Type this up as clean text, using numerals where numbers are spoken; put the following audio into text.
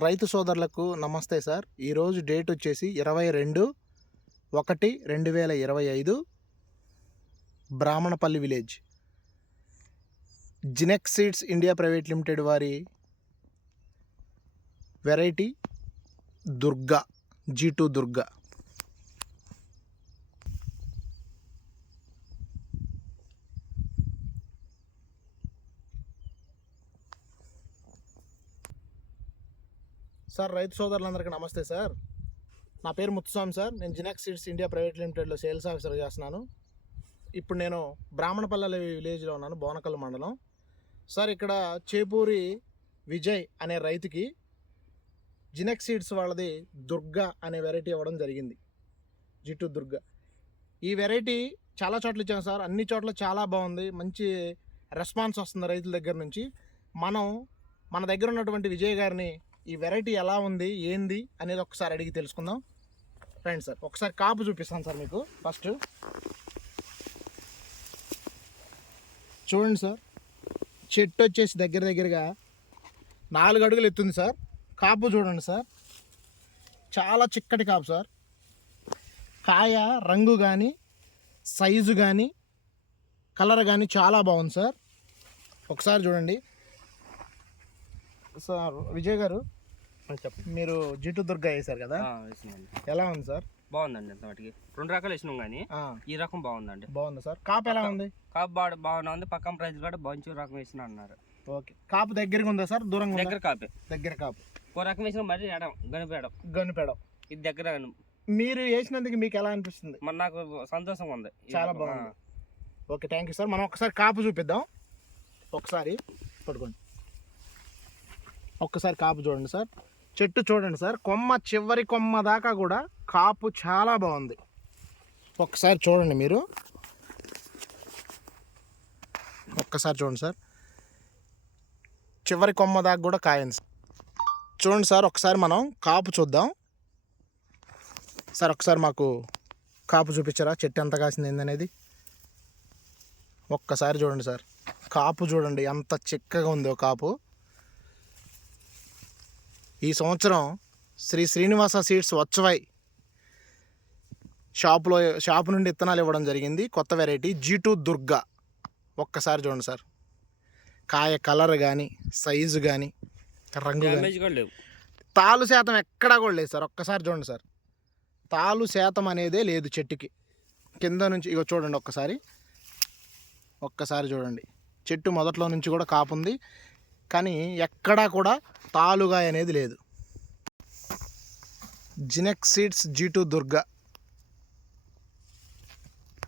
రైతు సోదరులకు నమస్తే సార్. ఈరోజు డేట్ వచ్చేసి 22/1/2025 Brahmanapalli village. Jinex seeds India private limited వారి variety Durga G2 Durga. Sir రైతు సోదరులందరికీ నమస్తే సార్. నా పేరు ముత్తుస్వామి సార్. నేను జినెక్స్ సీడ్స్ ఇండియా ప్రైవేట్ లిమిటెడ్లో సేల్స్ ఆఫీసర్ చేస్తున్నాను. ఇప్పుడు నేను బ్రాహ్మణపల్లి విలేజ్లో ఉన్నాను, బోనకల్ మండలం. సార్ ఇక్కడ చేపూరి విజయ్ అనే రైతుకి జినెక్స్ సీడ్స్ వాళ్ళది దుర్గా అనే వెరైటీ ఇవ్వడం జరిగింది, G2 దుర్గా. ఈ వెరైటీ చాలా చోట్ల ఇచ్చాను సార్, అన్ని చోట్ల చాలా బాగుంది, మంచి రెస్పాన్స్ వస్తుంది రైతుల దగ్గర నుంచి. మన దగ్గర ఉన్నటువంటి విజయ్ గారిని ఈ వెరైటీ ఎలా ఉంది ఏంది అనేది ఒకసారి అడిగి తెలుసుకుందాం. రండి సార్, ఒకసారి కాపు చూపిస్తాను సార్ మీకు. ఫస్ట్ చూడండి సార్, చెట్టు వచ్చేసి దగ్గరగా 4 అడుగులు ఎత్తుంది సార్. కాపు చూడండి సార్, చాలా చిక్కటి కాపు సార్. కాయ రంగు కానీ సైజు కానీ కలర్ కానీ చాలా బాగుంది సార్. ఒకసారి చూడండి సార్. విజయ్ గారు మీరు G2 దుర్గా వేసారు కదా, ఎలా ఉంది సార్? బాగుందండి. ఎంత వాటికి 2 రకాలు వేసినాం కానీ ఈ రకం బాగుందండి. బాగుంది సార్. కాపు ఎలా ఉంది? కాపు బాగానే ఉంది. పక్కన ప్రైజ్ కూడా మంచి రకం వేసిన అన్నారు. ఓకే, కాపు దగ్గరగా ఉందా సార్ దూరంగా? దగ్గర కాపే, దగ్గర కాపు. ఓ రకం వేసిన మరి గనిపేడం ఇది దగ్గర. మీరు వేసినందుకు మీకు ఎలా అనిపిస్తుంది? మరి నాకు సంతోషంగా ఉంది, చాలా బాగుంది. Okay, thank you sir. మనం ఒకసారి కాపు చూపిద్దాం. ఒకసారి పట్టుకోండి, ఒక్కసారి కాపు చూడండి సార్. చెట్టు చూడండి సార్, కొమ్మ చివరి కొమ్మ దాకా కూడా కాపు చాలా బాగుంది. ఒక్కసారి చూడండి మీరు, ఒక్కసారి చూడండి సార్, చివరి కొమ్మ దాకా కూడా కాయండి చూడండి సార్. ఒకసారి మనం కాపు చూద్దాం సార్. ఒకసారి మాకు కాపు చూపించారా, చెట్టు ఎంత కాసింది ఏందనేది ఒక్కసారి చూడండి సార్. కాపు చూడండి ఎంత చిక్కగా ఉందో కాపు. ఈ సంవత్సరం శ్రీ శ్రీనివాస సీడ్స్ వచ్చవై షాపు నుండి విత్తనాలు ఇవ్వడం జరిగింది, కొత్త వెరైటీ G2 దుర్గా. ఒక్కసారి చూడండి సార్, కాయ కలర్ కానీ సైజు కానీ రంగు కానీ తాలు శాతం ఎక్కడా కూడా లేదు సార్. ఒక్కసారి చూడండి సార్, తాలు శాతం అనేదే లేదు చెట్టుకి. కింద నుంచి ఇగో చూడండి, ఒక్కసారి చూడండి. చెట్టు మొదట్లో నుంచి కూడా కాపు ఉంది, కానీ ఎక్కడా కూడా తాలుగా అనేది లేదు. జినెక్స్ సీడ్స్ G2 దుర్గా.